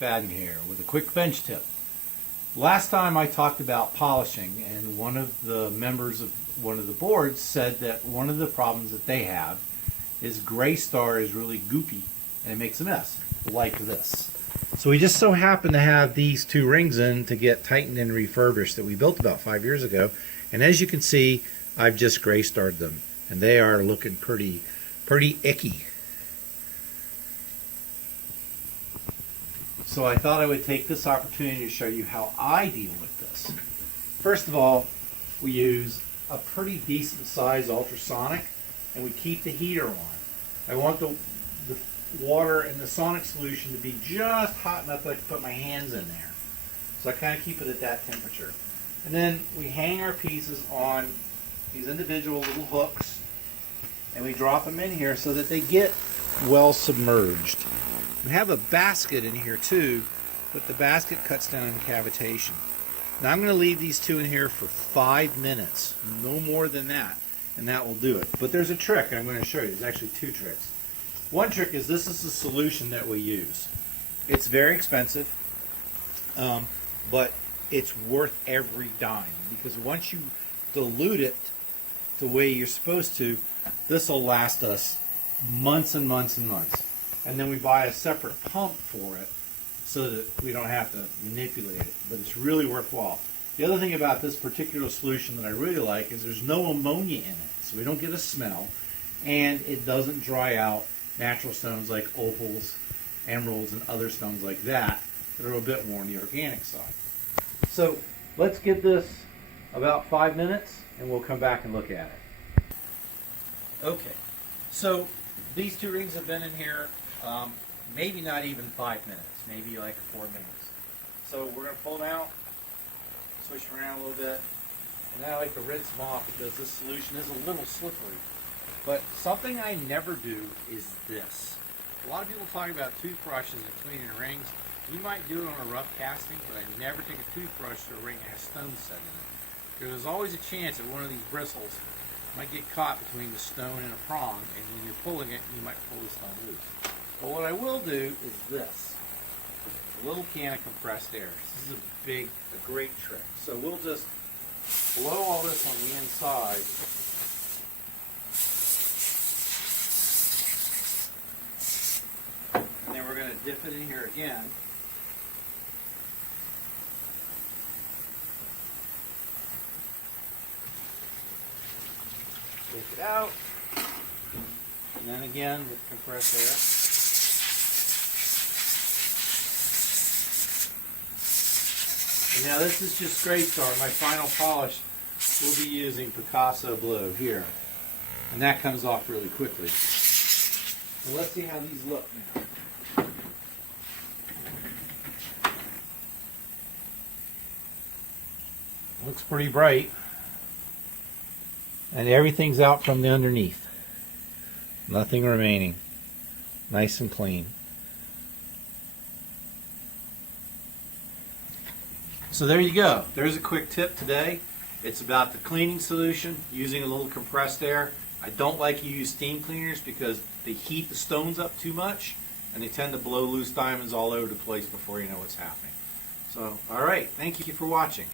McFadden here with a quick bench tip. Last time I talked about polishing, and one of the members of one of the boards said that one of the problems that they have is Gray Star is really goopy and it makes a mess, like this. So we just so happen to have these two rings in to get tightened and refurbished that we built about 5 years ago. And as you can see, I've just Gray Starred them, and they are looking pretty icky. So I thought I would take this opportunity to show you how I deal with this. First of all, we use a pretty decent size ultrasonic, and we keep the heater on. I want the water in the sonic solution to be just hot enough that I can put my hands in there. So I kind of keep it at that temperature. And then we hang our pieces on these individual little hooks, and we drop them in here so that they get well submerged. We have a basket in here too, but the basket cuts down on cavitation. Now I'm going to leave these two in here for 5 minutes, no more than that, and that will do it. But there's a trick I'm going to show you. There's actually two tricks. One trick is this is the solution that we use. It's very expensive, but it's worth every dime, because once you dilute it the way you're supposed to, this will last us months and months and months. And then we buy a separate pump for it so that we don't have to manipulate it, but it's really worthwhile. The other thing about this particular solution that I really like is there's no ammonia in it, so we don't get a smell, and it doesn't dry out natural stones like opals, emeralds, and other stones like that that are a bit more on the organic side. So let's give this about 5 minutes and we'll come back and look at it. Okay, so these two rings have been in here maybe not even 5 minutes, maybe like 4 minutes. So we're going to pull them out, switch them around a little bit, and then I like to rinse them off because this solution is a little slippery. But something I never do is this. A lot of people talk about toothbrushes and cleaning rings. You might do it on a rough casting, but I never take a toothbrush to a ring that has stones set in it. Because there's always a chance that one of these bristles might get caught between the stone and a prong, and when you're pulling it, you might pull the stone loose. But what I will do is this. A little can of compressed air. This is a great trick. So we'll just blow all this on the inside. And then we're going to dip it in here again. Take it out. And then again with compressed air. And now this is just Gray Star. My final polish will be using Picasso Blue here. And that comes off really quickly. So let's see how these look now. Looks pretty bright, and everything's out from the underneath. Nothing remaining. Nice and clean. So there you go. There's a quick tip today. It's about the cleaning solution using a little compressed air. I don't like to use steam cleaners because they heat the stones up too much and they tend to blow loose diamonds all over the place before you know what's happening. So, all right. Thank you for watching.